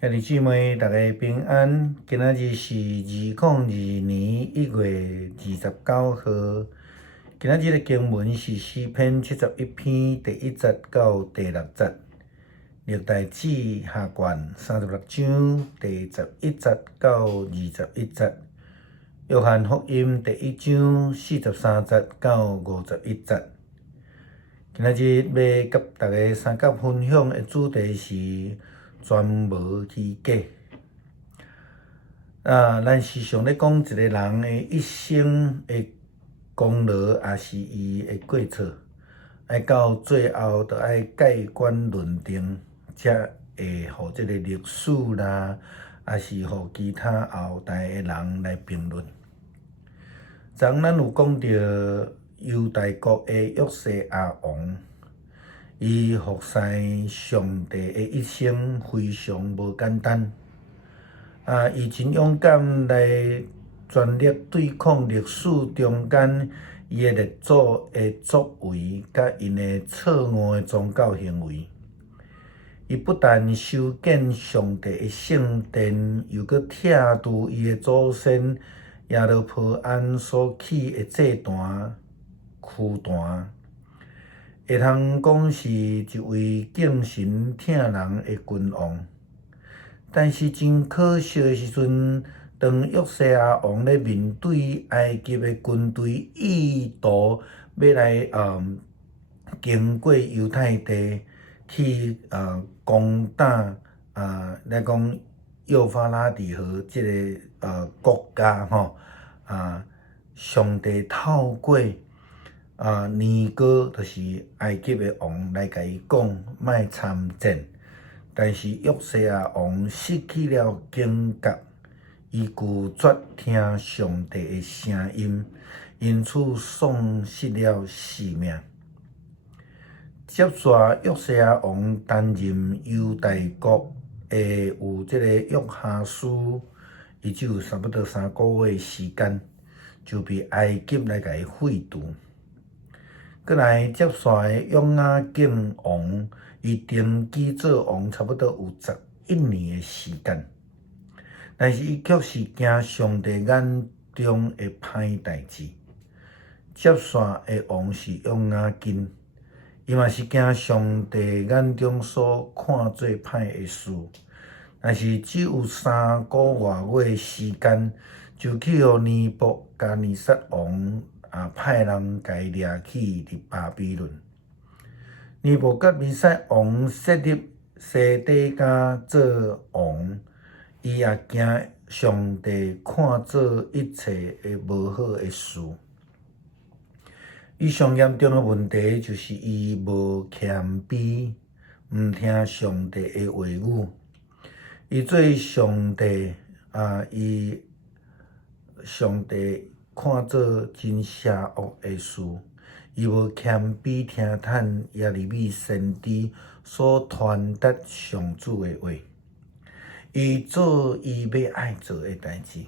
兄弟姊妹，大家平安。今仔日是2022年1月29号。今仔日的经文是诗篇71篇第1节到第6节，历代志下卷36章第11节到21节，约翰福音第1章43节到51节。今仔日要甲大家三角分享的主题是全无虚假。咱时常咧讲一个人的一生的功劳，也是伊的过错，爱到最后就爱盖棺论定，才会互这个历史啦，也是互其他后代的人来评论。昨咱有讲到犹大国的约西亚王，伊服侍上帝的一生非常无简单。伊真勇敢来全力对抗历史中间伊的列祖的作为，甲因的错误的宗教行为。伊不但修建上帝的圣殿，又搁拆除伊的祖先亚罗波安所起的祭坛、区坛，会通讲是一位敬神疼人的君王。但是真可惜的时阵，当约西亚王咧面对埃及的军队，意图要来经过犹太地去攻打来讲幼发拉底河这个国家吼上帝透过尼哥，就是埃及的王来甲伊讲莫参战。但是约西亚王失去了警觉，伊拒绝听上帝的声音，因此丧失了性命。接续约西亚王担任犹大国的有这个约哈斯，伊只有差不多3个月时间，就被埃及来甲伊废除。过来接续的约雅敬王，伊登基做王差不多有11年的时间，但是伊却是惊上帝眼中的歹代志。接续的王是约雅斤，伊嘛是惊上帝眼中所看做歹的事，但是只有3个月时间，就去互尼布甲尼撒王派人甲伊掠去伫巴比伦。尼布甲尼撒王设立西底家做王，伊也惊上帝看做一切的无好的事。伊上严重的问题就是伊无谦卑，毋听上帝的话语。伊做上帝上帝看做真邪恶的事，伊无谦卑听叹耶利米先知所传达上主的话，伊做伊要爱做的代志，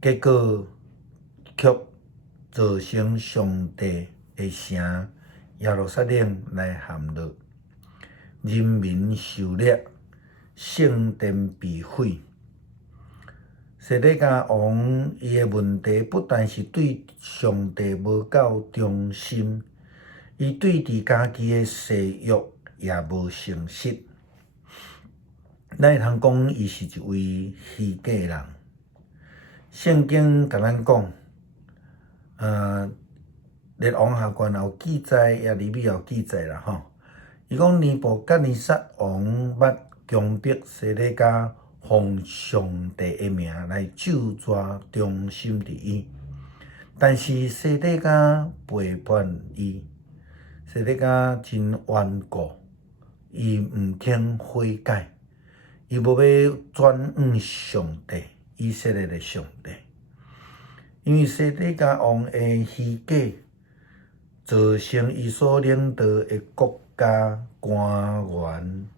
结果却造成上帝的城耶路撒冷来陷落，人民受掠，圣殿被毁。西底家王伊的问题不但是对上帝无够忠心，伊对伫家己的誓约也无诚实。咱会通讲伊是一位虚假人。圣经甲咱讲，列王下卷有记载，耶利米有记载啦吼。伊讲尼布甲尼撒王捌强迫西底家奉上帝的名来咒诅忠心伫伊，但是西底家背叛伊，西底家真顽固，伊毋肯悔改，伊无要转向上帝，以色列的上帝。因为西底家王的虚假，造成伊所领导的国家、官员、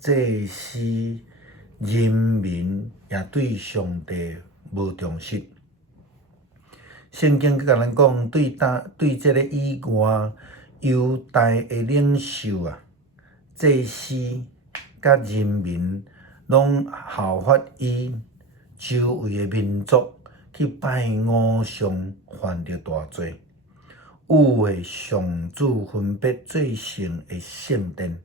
祭司、人民也对上帝无重视。圣经佮咱讲，对这个以外，犹大的领袖、祭司甲人民，拢效法伊周围的民族去拜偶像，犯着大罪，污秽上主分别做成的圣殿。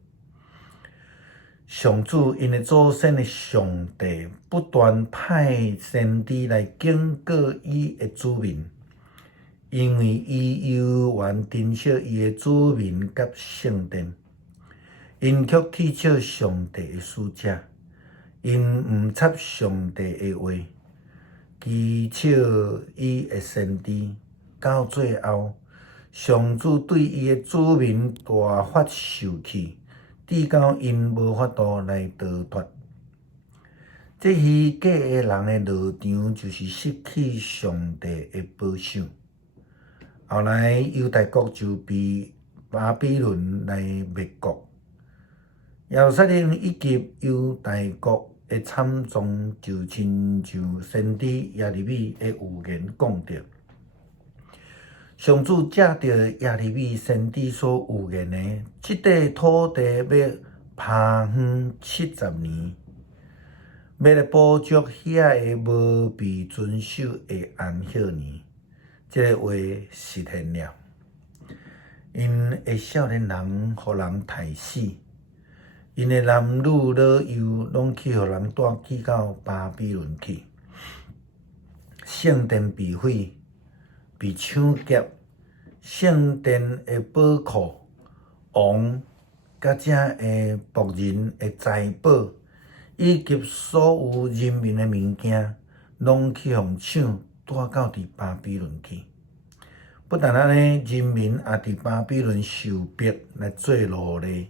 上主因的祖先的上帝不断派先知来警告伊的子民，因为伊犹原珍惜伊的子民甲圣殿，因却踢笑上帝的使者，因毋插上帝的话，讥笑伊的先知，到最后，上主对伊的子民大发受气。直到因无法度来逃脱，这虚假的人的落场就是失去上帝的保守。后来犹大国就被巴比伦来灭国，耶路撒冷以及犹大国的惨状，就亲像先知耶利米的预言讲着。上主借着耶利米先知所预言的，这块土地要趴荒70年，要来补足遐个无被遵守的安息年。这个话实现了，因的少年人互人杀死，因的男女老幼拢去互人带去到巴比伦去，圣殿被毁。被抢劫，圣殿的宝库、王甲这的仆人的财宝，以及所有人民的物件，拢去互抢，带到伫巴比伦去。不但安尼，人民也伫巴比伦受逼来做奴隶。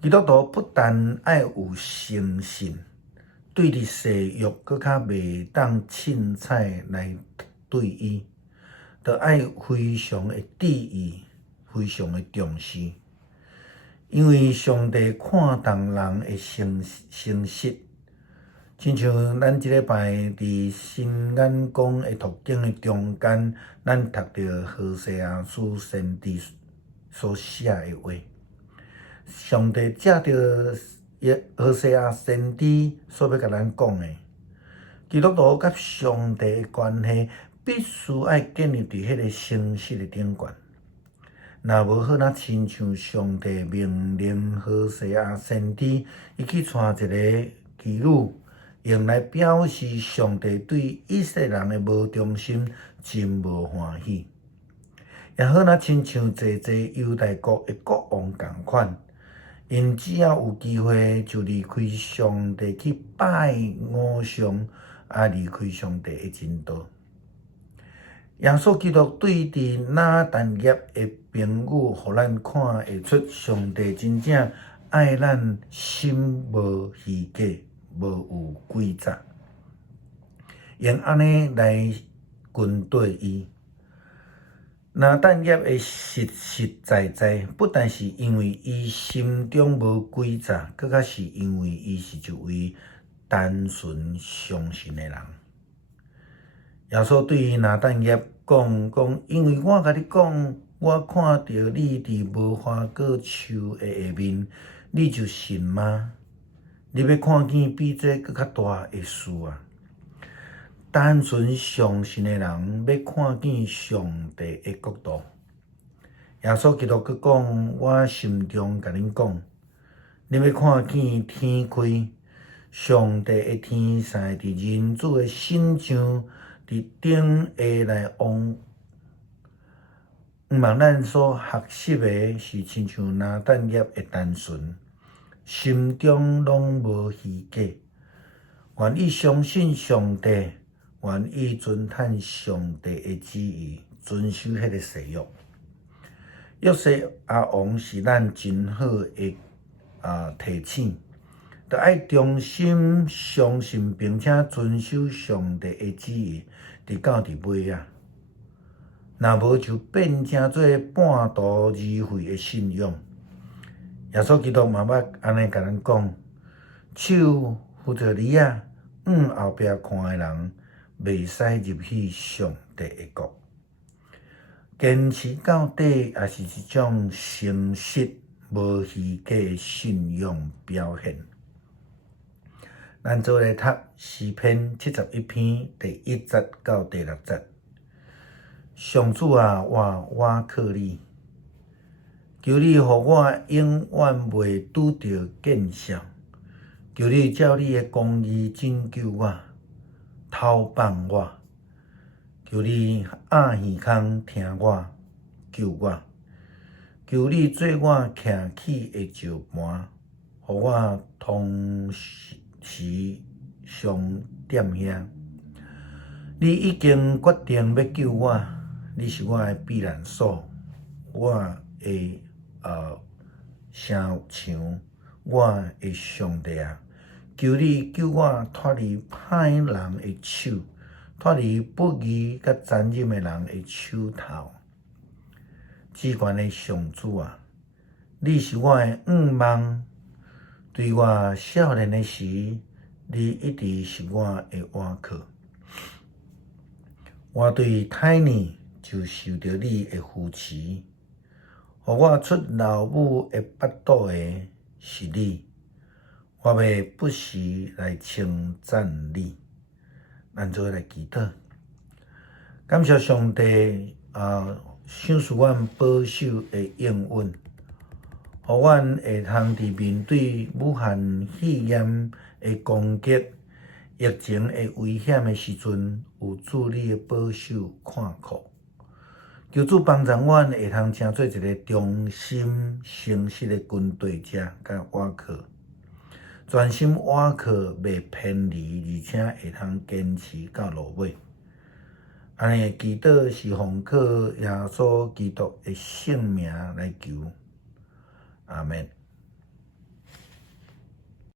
基督徒不但爱有诚信，对伫世欲搁较袂当凊彩来对伊，着爱非常的注意，非常的重视，因为上帝看重人的诚实。亲像咱即礼拜伫新眼光的途径的中间，咱读到何西阿书先知所写的话，上帝借着何西阿先知所要甲咱讲的，基督徒甲上帝的关系必须爱建立伫迄个诚实的顶悬。若无好，那亲像上帝命令何西阿先知，伊去带一个妓女，用来表示上帝对以色列人的无忠心真无欢喜。也好，那亲像济犹大国的国王共款，因只要有机会就离开上帝去拜偶像，也离开上帝的真道。耶稣基督对伫拿但业的评语，互咱看会出上帝真正爱咱心无虚假，无有诡诈，用安尼来军队伊。拿但业的实在，不但是因为伊心中无诡诈，更较是因为伊是一位单纯相信的人。耶稣对拿但业讲，因为我甲你讲，我看到你伫无花果树的下面，你就信吗？你要看见比这更较大的事啊！单纯相信的人要看见上帝的国度。耶稣基督佮讲，我心中甲恁讲，你要看见天开，上帝的天使伫人子的身上。伫顶下来往，毋茫咱所学习的是亲像拿但业的单纯，心中拢无虚假，愿意相信上帝，愿意遵趁上帝的旨意，遵守迄个誓约。约瑟阿王是咱真好的提醒。着爱忠心、相信并且遵守上帝的旨意，直到伫尾啊！若无就变成做半途而废的信仰。耶稣基督嘛捌安尼甲咱讲：手扶着犁仔，后壁看的人，袂使入去上帝的国。坚持到底，也是一种诚实、无虚假的信仰表现。咱做来读诗篇71篇第1节到第6节。上主啊，我靠你，求你予我永远袂拄着见笑。求你照你的公义拯救我，投放我。求你暗耳孔听我，救我。求你做我徛起的石盘，予我同时常踮遐。你已经决定要救我，你是我的避难所，我的声墙，我的上帝啊！求你救我脱离歹人的手，脱离不义甲残忍的人的手头。至高的上主啊，你是我的望，对我少年的时，你一直是我的倚靠。我对歹年就受到你的扶持，予我出老母的腹肚的是你。我要不时来称赞你。咱做来祈祷，感谢上帝赏赐阮保守的应允，互阮会通伫面对武汉肺炎的攻击、疫情的危险的时阵，有主你的保守看顾。求主帮助阮会通成做一个忠心诚实的军队者，甲倚靠。专心倚靠，袂偏离，而且会通坚持到落尾。安尼的祈祷是奉靠耶稣基督的圣名来求，阿门。